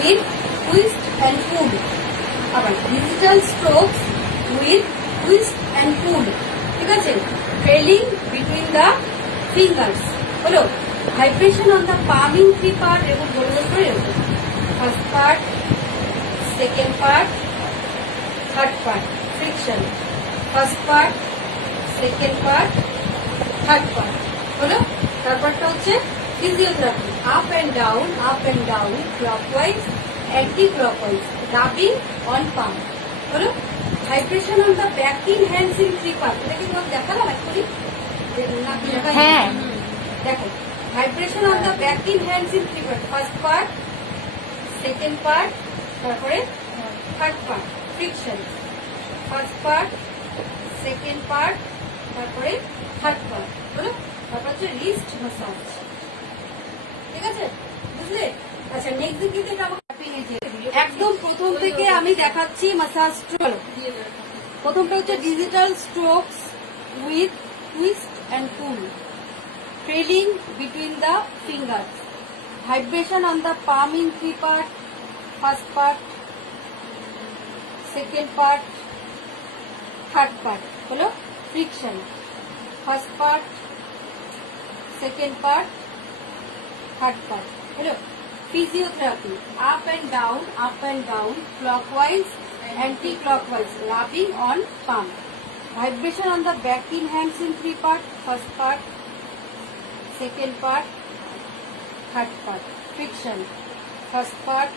with twist and pull. আবার digital strokes with twist and pull. ঠিক আছে? trailing between the fingers. হলো vibration on the palming three part এবং গোল গোল করে এরকম first part, second part, third part, friction. First part, second part, third part. হলো তারপরটা হচ্ছে physiotherapy, up and down, clockwise, anti-clockwise, rubbing on palm. হলো vibration on the backing hands in three part. এটা কি তোমাকে দেখালাম এক্ষুনি? হ্যাঁ দেখো vibration on the backing hands in three part. First part, second part, তারপরে third part, friction. First part, second part, তারপরে থার্ড পার্ট হলো তারপর হচ্ছে রিস্ট ম্যাসাজ। ঠিক আছে বুঝলে? আচ্ছা নেক্সট দিন কিন্তু এটা একদম প্রথম থেকে আমি দেখাচ্ছি ম্যাসাজ। চলো প্রথমটা হচ্ছে digital strokes with twist and pull, trailing between the fingers, vibration on the palm in three part, first part, second part, third part হলো friction. First part, second part, third part হলো physiotherapy, up and down, clockwise, anti clockwise, rubbing on palm, vibration on the back in hands in three part, first part, second part, third part, friction. First part,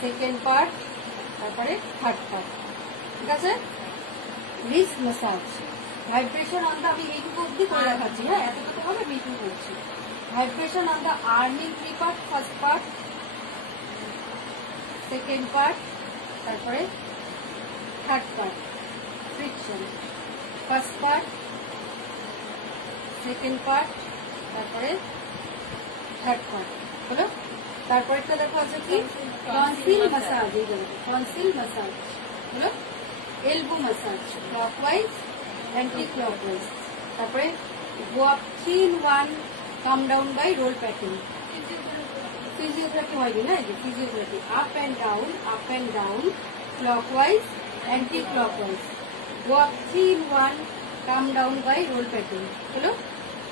second part, তারপরে third part. ঠিক আছে? Wrist massage, vibration on the, আমি এইটুকু অব্দি করে দেখাচ্ছি। হ্যাঁ এতটুকু হবে আমি এইটুকু করছি। Vibration on the arm in three part, first part, second part, তারপরে third part, friction. First part, second part, তারপরে থার্ড পার্ট হলো। তারপরেরটা দেখো আছে কি টনসিল ম্যাসাজ, এই জায়গাটা টনসিল ম্যাসাজ হলো elbow massage, clockwise, anti clockwise, তারপরে go up 3 in 1, come down by roll pattern. Physiotherapy হয়নি না, এই যে physiotherapy, up and down, clockwise, anti clockwise, go up 3 in 1, come down by roll pattern হলো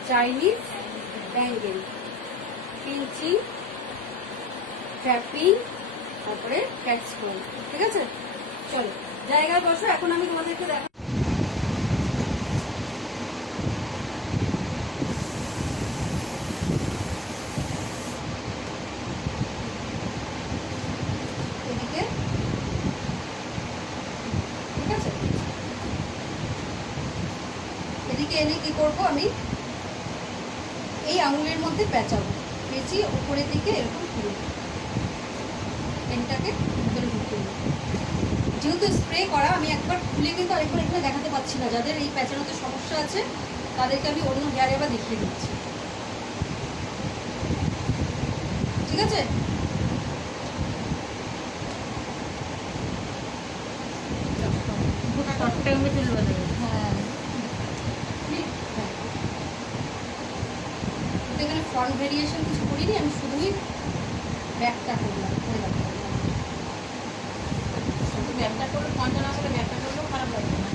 Chinese bangle, pinching, trapping, তারপরে cat stone. ঠিক আছে চলো জায়গায় বসো, এখন আমি তোমাদেরকে দেখা এদিকে। ঠিক আছে এদিকে এনে কি করবো আমি এই আঙুলের মধ্যে পেঁচাবো, পেঁচিয়ে উপরের দিকে এরকম তুলে পেনটাকে ভিতরে ঢুকিয়ে নেব। যেহেতু স্প্রে করা আমি একবার খুলে কিন্তু আরেকবার এখানে দেখাতে পাচ্ছি না, যাদের এই প্যাঁচানোতে সমস্যা আছে তাদেরকে আমি অন্য হেয়ারে আবার দেখিয়ে দিচ্ছি। ঠিক আছে হ্যাঁ এখানে ফ্রন্ট ভেরিয়েশন কিছু করিনি, আমি শুধুই ব্যাকটা করলাম। ব্যাকটা করলে ফ্রন্টটা না করে ব্যাকটা করলেও খারাপ লাগবে না।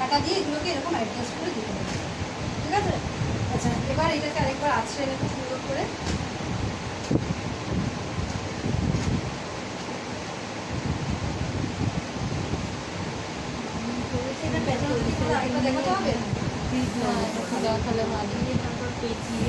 টাকা দিয়ে এগুলোকে এরকম অ্যাডজাস্ট করে দিতে হবে। ঠিক আছে আচ্ছা এবার এটাকে আরেকবার আছড়ে নেবো সুন্দর করে। এটা পেঁচানো দিকে আরেকটা দেখাতে হবে। তাহলে ভালো। তারপর পেঁচিয়ে